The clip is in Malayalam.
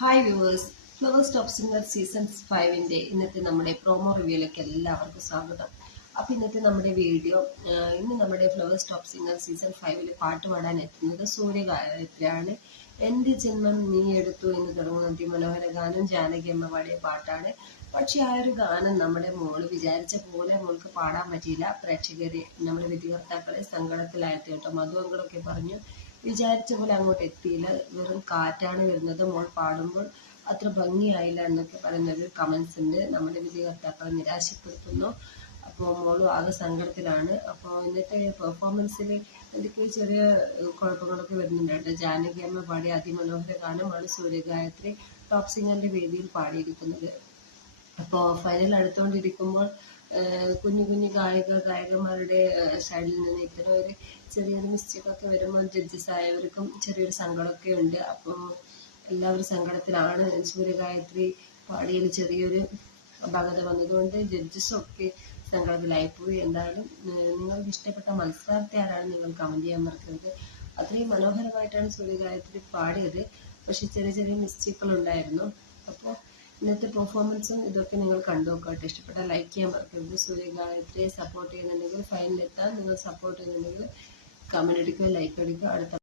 Hi viewers, Flowers top singer season 5-ന്റെ ഇന്നത്തെ നമ്മുടെ പ്രൊമോ റിവ്യൂയിലേക്ക് എല്ലാവർക്കും സ്വാഗതം. അപ്പോൾ ഇന്നത്തെ നമ്മുടെ വീഡിയോ, ഇന്ന് നമ്മുടെ ഫ്ലവേഴ്സ് ടോപ്പ് സിംഗർ സീസൺ 5-ൽ പാട്ട് പാടാൻ എത്തുന്നത് സൂര്യഗായത്രിയാണ്. എൻ്റെ ജന്മം നീ എടുത്തു എന്ന് തുടങ്ങുന്ന അതിമനോഹര ഗാനം ജാനകി അമ്മ പാടിയ പാട്ടാണ്. പക്ഷേ ആ ഒരു ഗാനം നമ്മുടെ മോള് വിചാരിച്ച പോലെ മോൾക്ക് പാടാൻ പറ്റിയില്ല. പ്രേക്ഷകരെ, നമ്മുടെ വിധികർത്താക്കളെ സങ്കടത്തിലായെത്തി കേട്ടോ. മധുവങ്കളൊക്കെ പറഞ്ഞു വിചാരിച്ച പോലെ അങ്ങോട്ട് എത്തിയില്ല, വെറും കാറ്റാണ് വരുന്നത്, മോൾ പാടുമ്പോൾ അത്ര ഭംഗിയായില്ല എന്നൊക്കെ പറയുന്നൊരു കമൻസ് ഉണ്ട്. നമ്മുടെ വിധികർത്താക്കളെ നിരാശപ്പെടുത്തുന്നു. അപ്പോൾ മോളും ആകെ സങ്കടത്തിലാണ്. അപ്പോൾ ഇന്നത്തെ പെർഫോമൻസിൽ എന്തൊക്കെയോ ചെറിയ കുഴപ്പങ്ങളൊക്കെ വരുന്നുണ്ട് കേട്ടോ. ജാനകി അമ്മ പാടിയ അതിമനോഹര ഗാനമാണ് സൂര്യഗായത്രി ടോപ്പ് സിംഗറിന്റെ വേദിയിൽ പാടിയിരിക്കുന്നത്. അപ്പോൾ ഫൈനൽ അടുത്തുകൊണ്ടിരിക്കുമ്പോൾ കുഞ്ഞു കുഞ്ഞു ഗായകന്മാരുടെ സൈഡിൽ നിന്ന് ഇത്തരം ഒരു ചെറിയൊരു മിസ്റ്റേക്കൊക്കെ വരുമ്പോൾ ജഡ്ജസ് ആയവർക്കും ചെറിയൊരു സങ്കടമൊക്കെ ഉണ്ട്. അപ്പോൾ എല്ലാവരും സങ്കടത്തിലാണ്. സൂര്യഗായത്രി പാടിയതിൽ ചെറിയൊരു അപാകത വന്നതുകൊണ്ട് ജഡ്ജസൊക്കെ സങ്കടത്തിലായിപ്പോയി. എന്തായാലും നിങ്ങൾക്ക് ഇഷ്ടപ്പെട്ട മത്സരാർത്ഥി ആരാണ് നിങ്ങൾ കമൻറ്റ് ചെയ്യാൻ മറക്കരുത്. അത്രയും മനോഹരമായിട്ടാണ് സൂര്യഗായത്രി പാടിയത്, പക്ഷെ ചെറിയ ചെറിയ മിസ്റ്റേക്കുകൾ ഉണ്ടായിരുന്നു. അപ്പോൾ ഇന്നത്തെ പെർഫോമൻസും ഇതൊക്കെ നിങ്ങൾ കണ്ടു നോക്കാട്ടെ. ഇഷ്ടപ്പെട്ടാൽ ലൈക്ക് ചെയ്യാൻ മറക്കരുത്. സൂര്യഗായത്രിയെ സപ്പോർട്ട് ചെയ്യുന്നുണ്ടെങ്കിൽ ഫൈനലെത്താൻ നിങ്ങൾ സപ്പോർട്ട് ചെയ്യുന്നുണ്ടെങ്കിൽ കമൻറ്റ് അടിക്കുക, ലൈക്ക് അടിക്കുക. അടുത്ത